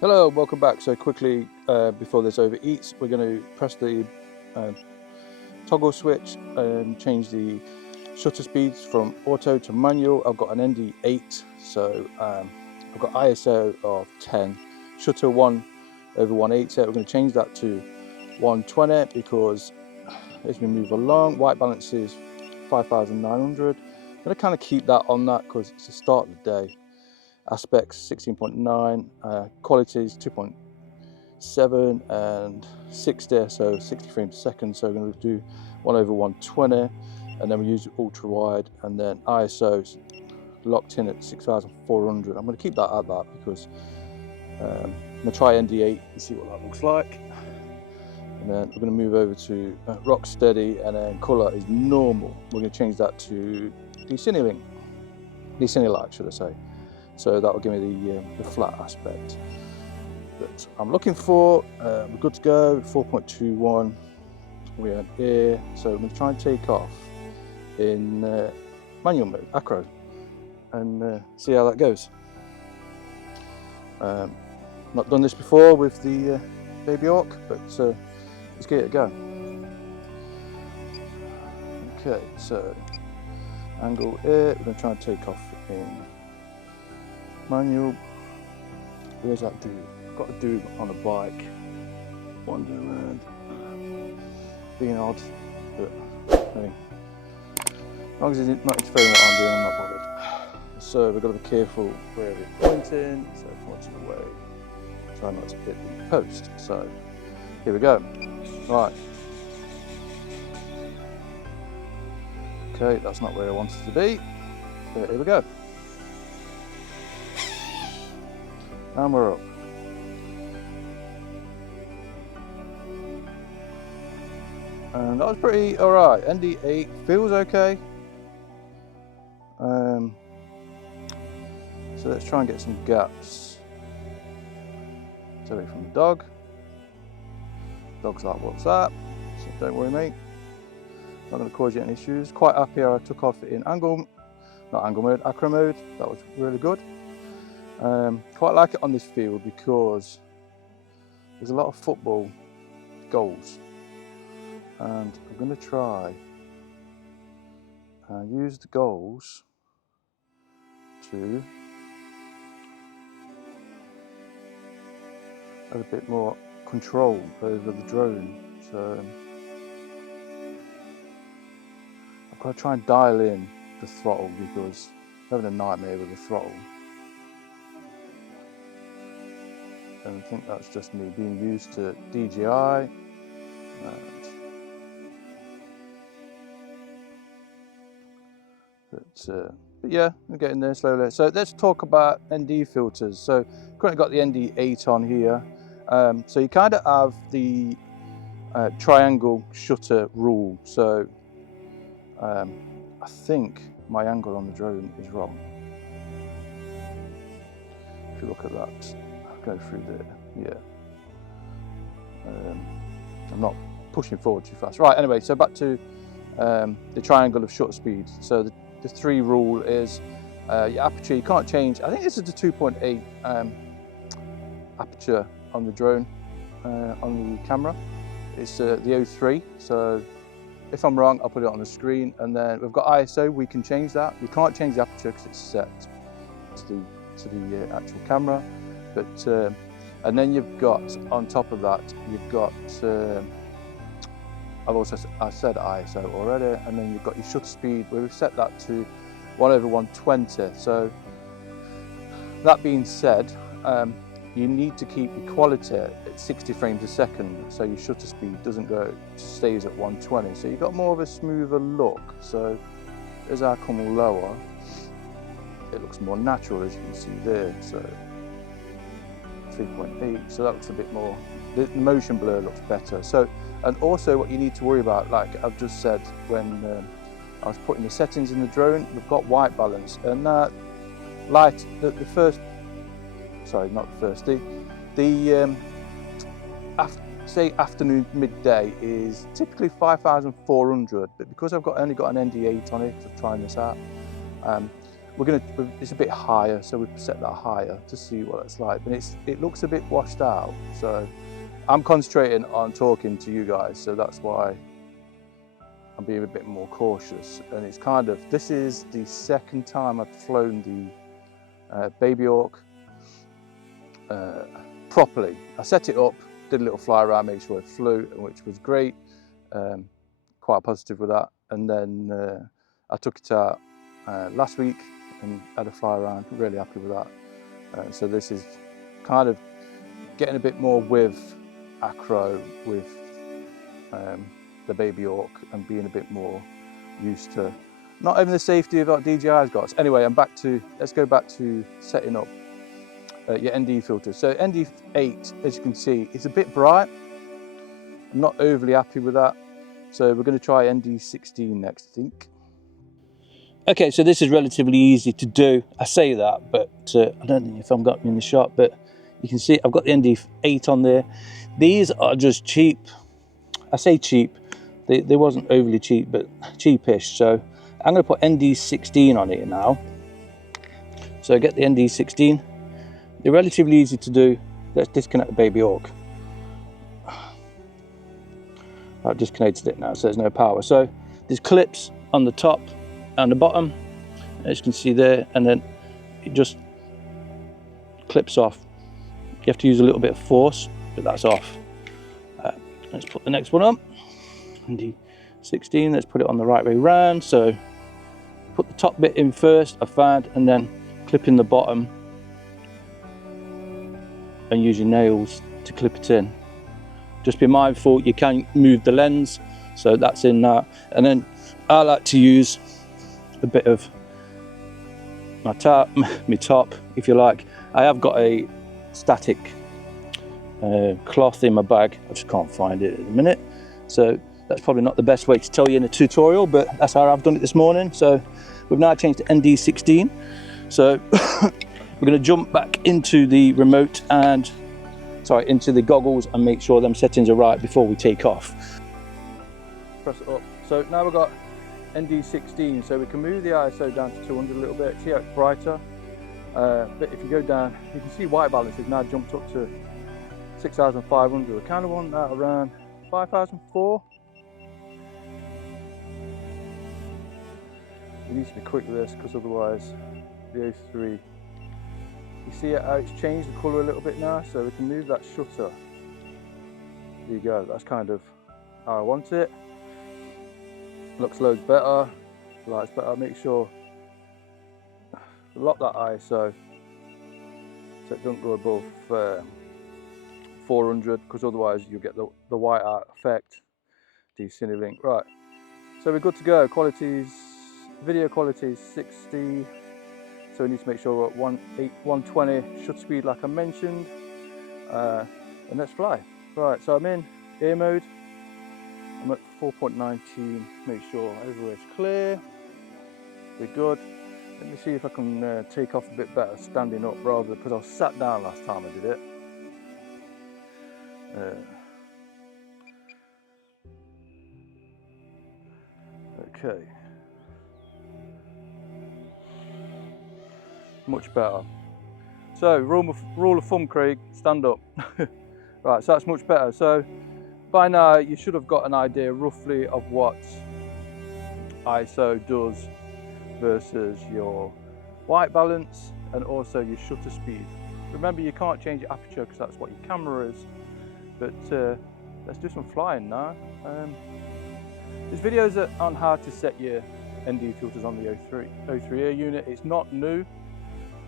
Hello, welcome back. So quickly, before this overeats, we're going to press the toggle switch and change the shutter speeds from auto to manual. I've got an ND8, so I've got ISO of 10, shutter 1/180. We're going to change that to 120 because as we move along, white balance is 5,900. I'm going to kind of keep that on that because it's the start of the day. Aspects 16.9, quality is 2.7 and 60, so 60 frames per second. So we're going to do 1/120, and then we use ultra wide, and then ISO locked in at 6,400. I'm going to keep that at that because I'm going to try ND8 and see what that looks like. And then we're going to move over to rock steady, and then color is normal. We're going to change that to Decinylite, should I say. So that will give me the flat aspect that I'm looking for. We're good to go. 4.21. We're here. So I'm going to try and take off in manual mode, acro, and see how that goes. Not done this before with the Babyhawk, but let's get it going. Okay, so angle here. We're going to try and take off in manual. Where's that dude? I've got a dude on a bike wandering around, being odd, but hey, as long as he's not interfering with what I'm doing, I'm not bothered. So we've got to be careful where we're pointing, so pointing away, try not to hit the post. So here we go. Right. Okay, that's not where I wanted to be, but here we go. And we're up. And that was pretty alright. ND8 feels okay. So let's try and get some gaps. Take it from the dog. Dog's like, what's that? So don't worry, mate. Not going to cause you any issues. Quite happy I took off in acro mode. That was really good. Quite like it on this field because there's a lot of football goals, and I'm going to try and use the goals to have a bit more control over the drone. So I've got to try and dial in the throttle because I'm having a nightmare with the throttle. And I think that's just me being used to DJI. But yeah, we're getting there slowly. So let's talk about ND filters. So currently got the ND8 on here. So you kind of have the triangle shutter rule. So I think my angle on the drone is wrong. If you look at that, I'll go through there. Yeah. I'm not pushing forward too fast. Right, anyway, so back to the triangle of shutter speed. So the 3 rule is your aperture, you can't change. I think this is the 2.8 aperture on the drone, on the camera. It's the 03, so if I'm wrong, I'll put it on the screen. And then we've got ISO, we can change that. We can't change the aperture because it's set to the actual camera. But and then you've got, on top of that, you've got, I said ISO already, and then you've got your shutter speed where we've set that to 1/120. So that being said, you need to keep your quality at 60 frames a second, so your shutter speed stays at 120. So you've got more of a smoother look. So as I come lower, it looks more natural, as you can see there. So 3.8, so that looks a bit more, the motion blur looks better. So, and also what you need to worry about, like I've just said, when I was putting the settings in the drone, we've got white balance, and that light, say afternoon, midday is typically 5,400, but because I've only got an ND8 on it, just trying this out, it's a bit higher, so we've set that higher to see what it's like. But it looks a bit washed out, so I'm concentrating on talking to you guys, so that's why I'm being a bit more cautious. And it's kind of, this is the second time I've flown the Babyhawk properly. I set it up, did a little fly around, made sure it flew, which was great. Quite positive with that. And then I took it out last week and had a fly around, really happy with that. So this is kind of getting a bit more with acro with the Babyhawk and being a bit more used to not having the safety of what DJI's got. So anyway, let's go back to setting up your ND filters. So ND8, as you can see, it's a bit bright. I'm not overly happy with that. So we're going to try ND16 next, I think. Okay, so this is relatively easy to do. I say that, but I don't think if I've got them in the shot, but you can see I've got the ND8 on there. These are just cheap. I say cheap. They wasn't overly cheap, but cheapish. So I'm going to put ND16 on here now. So I get the ND16. They're relatively easy to do. Let's disconnect the Babyhawk. I've disconnected it now, so there's no power. So there's clips on the top and the bottom, as you can see there, and then it just clips off. You have to use a little bit of force, but that's off. Let's put the next one on. ND16, let's put it on the right way round. So put the top bit in first, I found, and then clip in the bottom and use your nails to clip it in. Just be mindful, you can move the lens, so that's in that. And then I like to use a bit of my top, if you like. I have got a static cloth in my bag. I just can't find it at the minute. So that's probably not the best way to tell you in a tutorial, but that's how I've done it this morning. So we've now changed to ND16. So we're going to jump back into the remote and, sorry, into the goggles and make sure them settings are right before we take off. Press it up. So now we've got ND16, so we can move the ISO down to 200 a little bit, see how it's brighter. But if you go down, you can see white balance has now jumped up to 6,500. I kind of want that around 5,004. We need to be quick with this because otherwise the O3, you see how it's changed the colour a little bit now, so we can move that shutter. There you go, that's kind of how I want it. Looks loads better, lights better. Make sure lock that ISO so it don't go above 400, because otherwise you get the white out effect. Decinelink. Right, so we're good to go. Qualities, video quality is 60, so we need to make sure we're at 120 shutter speed like I mentioned, and let's fly. Right, so I'm in air mode. I'm at 4.19, make sure everywhere's clear. We're good. Let me see if I can take off a bit better standing up rather, because I was sat down last time I did it. Okay. Much better. So, rule of thumb, Craig, stand up. Right, so that's much better. So, by now you should have got an idea roughly of what ISO does versus your white balance and also your shutter speed. Remember, you can't change your aperture because that's what your camera is, but let's do some flying now. There's videos on how to set your ND filters on the O3 unit. It's not new,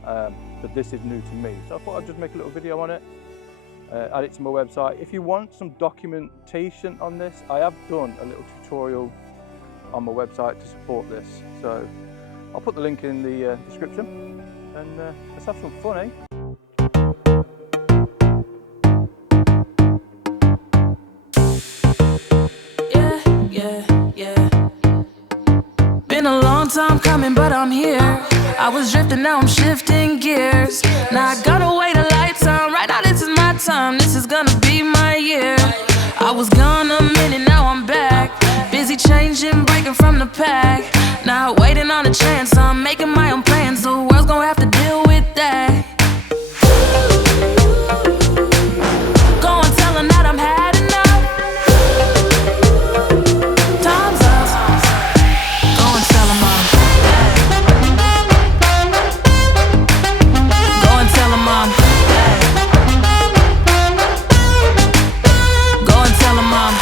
but this is new to me, so I thought I'd just make a little video on it, add it to my website. If you want some documentation on this, I have done a little tutorial on my website to support this, so I'll put the link in the description, and let's have some fun, eh? Been a long time coming, but I'm here. I was drifting, now I'm shifting gears. Now I gotta wait a lifetime. Right now this is my time, this is gonna be my year. I was gone a minute, now I'm back. Busy changing, breaking from the pack. Not waiting on a chance, I'm making my own plans. The world's gonna have to deal with that. Go and tell them that I'm had enough. Time's up. Go and tell them I'm. Go and tell them I'm. Go and tell them I'm.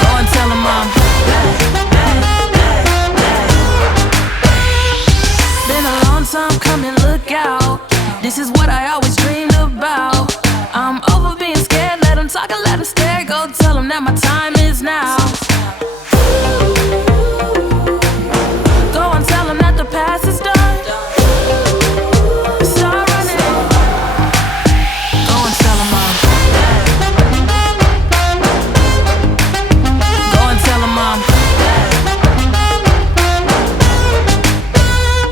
Go and tell them I'm. Been a long time coming, look out. This is what I always dreamed about. I'm over being scared, let them talk and let them stare. Go tell them that my time is now. Go and tell them that the past is done. Start running. Go and tell them I'm. Go and tell them I'm.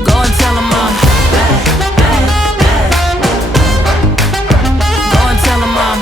Go and tell them I'm. Go and tell them I'm.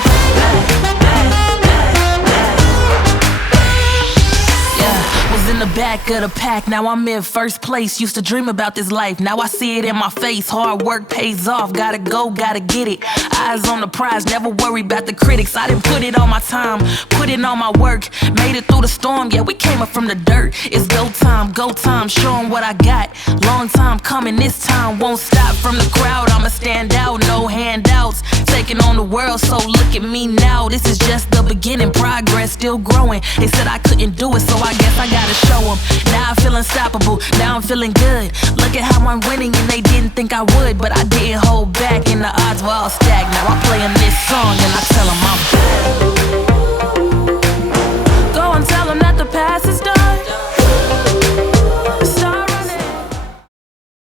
Yeah, was in the back of the pack, now I'm in first place. Used to dream about this life, now I see it in my face. Hard work pays off, gotta go, gotta get it. Eyes on the prize, never worry about the critics. I didn't put it on my time, put it on my work. Made it through the storm, yeah, we came up from the dirt. It's go time, show 'em what I got. Long time coming, this time won't stop. From the crowd, I'ma stand out, no handouts. Taking on the world, so look at me now. This is just the beginning, progress still growing. They said I couldn't do it, so I guess I gotta show 'em. Now I feel unstoppable, now I'm feeling good. Look at how I'm winning, and they didn't think I would, but I didn't hold back, and the odds were all stacked. Now I'm playing this song, and I tell 'em I'm back. Go and tell 'em that the past is done.